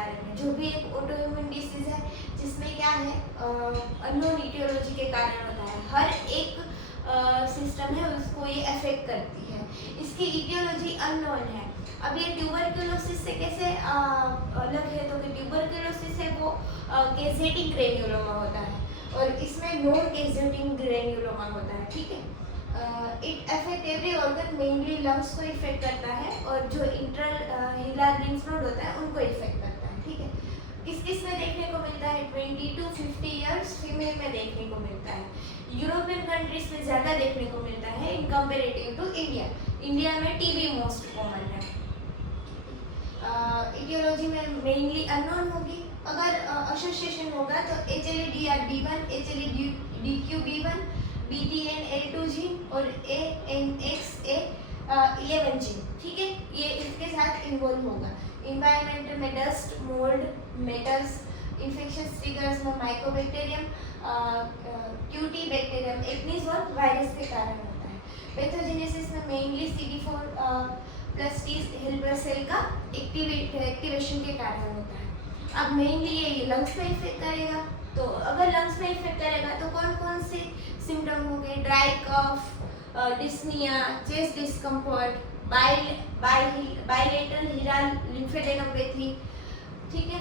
कारण है। जो भी एक ऑटोइम्यून डिसीज है जिसमें क्या है अननोन इटियोलॉजी के कारण होता है। हर एक सिस्टम है उसको ये अफेक्ट करती है, इसकी इटियोलॉजी अननोन है। अब ये ट्यूबरक्यूलोसिस से कैसे अलग है, तो कि ट्यूबरक्यूलोसिस है वो कैसेटिक ग्रेन्युलोमा होता है और इसमें नॉन कैसेटिक ग्रेन्युलोमा होता है। ठीक है, it affect every organ, mainly lungs को इफेक्ट करता है और जो इंटर हिलार लिम्फ नोड होता है उनको इफेक्ट करता है। ठीक है, किस किस में देखने को मिलता है? 20 to 50 इयर्स फीमेल में देखने को मिलता है। यूरोपियन कंट्रीज में ज़्यादा देखने को मिलता है इन कंपेरेटिव टू इंडिया। इंडिया में टीबी मोस्ट कॉमन है। इटियोलॉजी में मेनली अननोन होगी। अगर एसोसिएशन होगा तो HLA-DR-B1, HLA-DQ-B1, BTN-L2 जीन और ANXA11 जीन। ठीक है, ये इसके साथ इन्वॉल्व होगा। इन्वायरमेंटल में dust, mould, metals, infections triggers में माइकोबैक्टीरियम, क्यूटी बैक्टीरियम, एक्नीज और वायरस के कारण होता है। पैथोजेनेसिस में mainly CD4 plus T helper cell का एक्टिवेशन के कारण होता है। अब मेनली ये लंग्स में इफेक्ट करेगा, तो अगर लंग्स में इफेक्ट करेगा तो कौन कौन से सिम्टम होंगे? Dry cough, dyspnoea, chest discomfort, bilateral hilar lymphadenopathy. ठीक है,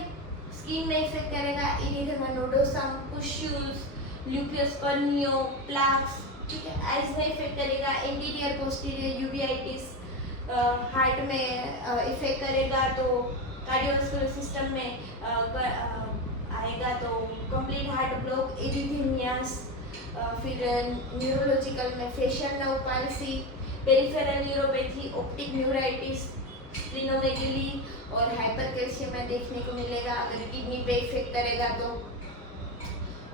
स्किन में इफेक्ट करेगा erythema nodosum, pustules, lupus pernio, plaques. ठीक है, आइज में इफेक्ट करेगा एंटीरियर पोस्टीरियर यूवियाइटिस। हार्ट में इफेक्ट करेगा तो कार्डियोवास्कुलर सिस्टम में आएगा तो कंप्लीट हार्ट ब्लॉक, एरिथमियास। फिर न्यूरोलॉजिकल में facial nerve palsy, peripheral neuropathy, optic neuritis, splenomegaly और हाइपरकैल्शियम में देखने को मिलेगा अगर किडनी पे इफेक्ट करेगा तो।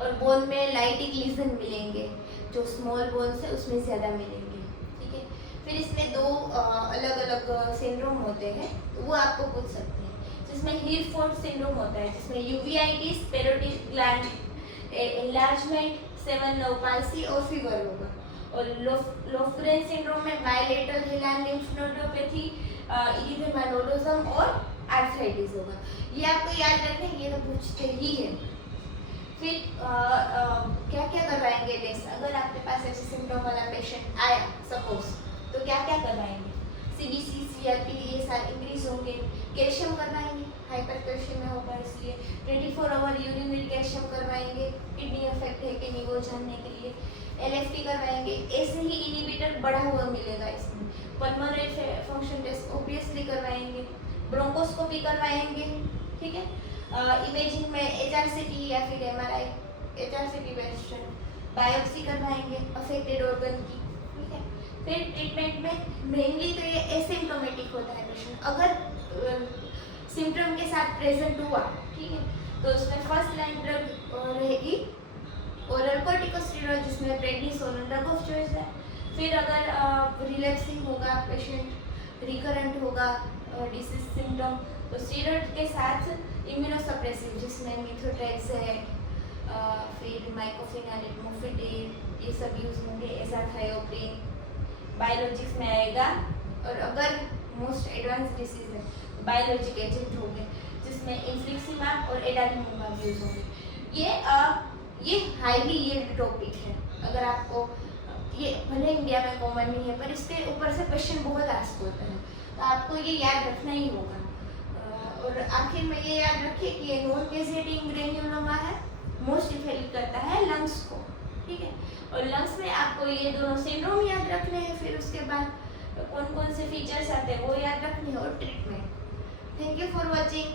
और बोन में लाइटिक लीजन मिलेंगे, जो स्मॉल बोन्स है उसमें ज़्यादा मिलेंगे। ठीक है, फिर इसमें दो अलग अलग सिंड्रोम होते हैं, तो वो आपको पूछ सकते हैं। जिसमें हिलफोर्ड सिंड्रोम होता है जिसमें uveitis, parotid gland enlargement, 7 nerve palsy और फीवर होगा। और लोफ्रेन सिंड्रोम में bilateral hilar lymphadenopathy, erythema nodosum और आर्थराइटिस होगा। ये आपको याद रखना है, ये तो पूछते ही है। फिर क्या क्या करवाएंगे टेस्ट? अगर आपके पास ऐसे सिम्टम वाला पेशेंट आया सपोज, तो क्या क्या करवाएंगे? CBC, CRP ये सारे इंक्रीज होंगे। कैल्शियम करवाएंगे, हाइपरकैल्शियम में होगा इसलिए। 24 आवर यूरिनरी कैल्शियम करवाएंगे, किडनी अफेक्ट है कि नहीं वो जानने के लिए। LFT करवाएंगे, ऐसे ही इनिबिटर बढ़ा हुआ मिलेगा इसमें। पल्मोनरी फंक्शन टेस्ट ऑब्वियसली करवाएंगे, ब्रोंकोस्कोपी करवाएंगे। ठीक है, इमेजिंग में HRCT या फिर MRI, HRCT बेस्ट, बायोप्सी करवाएंगे अफेक्टेड ऑर्गन की। ठीक है, फिर ट्रीटमेंट में मेनली तो ये एसिम्प्टोमेटिक होता है पेशेंट। अगर सिम्टम के साथ प्रेजेंट हुआ, ठीक है, तो उसमें फर्स्ट लाइन ड्रग रहेगी ओरल कॉर्टिकोस्टेरॉइड जिसमें प्रेडनिसोलोन ड्रग ऑफ चॉइस है। फिर अगर रिलैप्सिंग होगा, पेशेंट रिकरेंट होगा डिसीज सिम्टम, तो स्टेरॉइड के साथ इम्यूनोसप्रेसिव जिसमें मिथोट्रेक्सेट, फिर माइकोफिनालिक, मोफिडिल ये सब यूज होंगे। एजाथायोप्रिन बायोलॉजिक्स में आएगा। और अगर मोस्ट एडवांस डिसीज है तो बायोलॉजिक एजेंट होंगे जिसमें इन्फ्लिक्सिमाब और एडालीमुबाब यूज होंगे। ये हाईली यील्ड टॉपिक है। अगर आपको ये भले इंडिया में कॉमन नहीं है पर इसके ऊपर से क्वेश्चन बहुत आस्क होता है, तो आपको ये याद रखना ही होगा। और आखिर में ये याद रखिए कि ये नॉन कैसेटिक ग्रेन्युलोमा है, मोस्ट इफेक्ट करता है लंग्स को। ठीक है, और लंग्स में आपको ये दोनों सिंड्रोम याद रखने हैं, फिर उसके बाद कौन कौन से फीचर्स आते हैं वो याद रखने हैं और treatment. Thank you for watching.